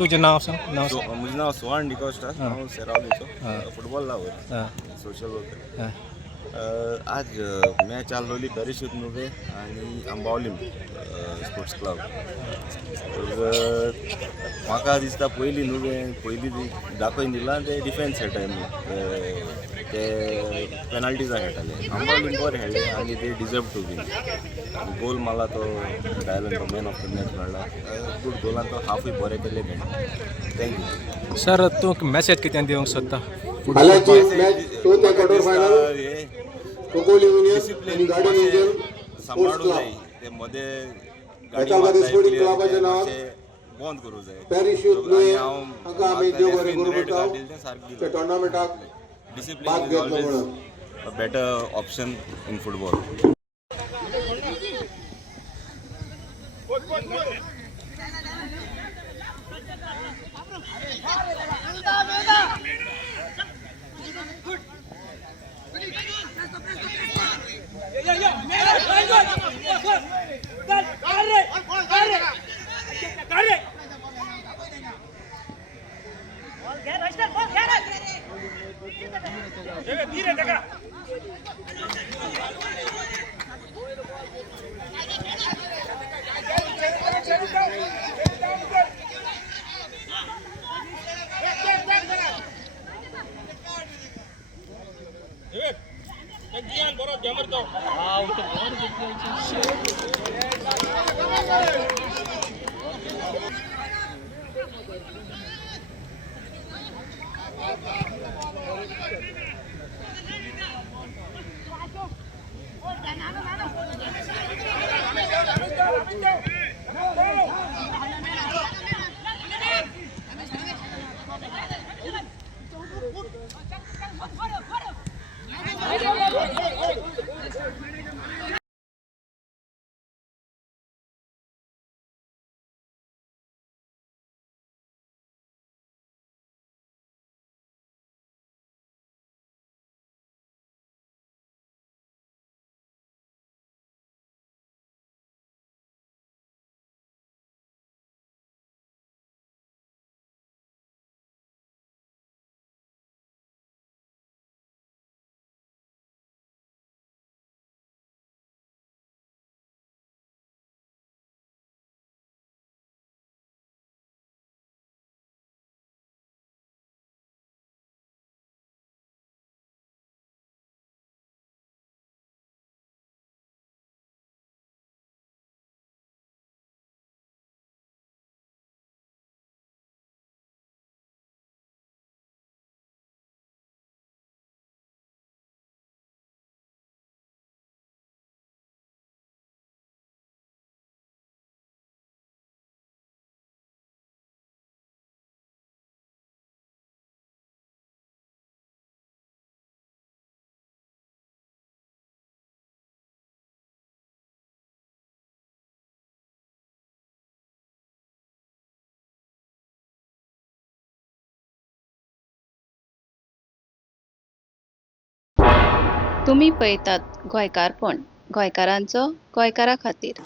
तुझें नाव सांग नाव सांग. म्हजें नांव सुहान डिकोस्टा. हांव सेरावलीचो फुटबॉल लावर हां सोशल वर्कर. हां आज मॅच आसलोली पॅरिशूट न्हू आनी आंबावलीम स्पोर्ट्स क्लब. म्हाका दिसता पयलीं पयलीं दाखोवन दिलां ते डिफेन्स खेळटाय न्हू ते पेनाल्टीजा खेळटाले. आंबावलीम बरें खेळ्ळे आनी ते डिजर्व टू विन. गोल मारला तो डायलन तो मॅन ऑफ द मॅच मेळ्ळा. गुड गोलान तो हाफूय बरें केले तेणें. थँक्यू. सर तूं मॅसेज कितें दिवंक सोदता? डिसिप्लीन सांबाळूंक जाय. ते मदें गाडी मारताय प्लेयर मातशें बंद करूंक जाय. आनी हांव रेड कार्ड दिलें तें सारकें दिलें. Discipline is always a better option in football. तुमी पळयतात गोंयकारपण, गोंयकारांचो गोंयकारा खातीर.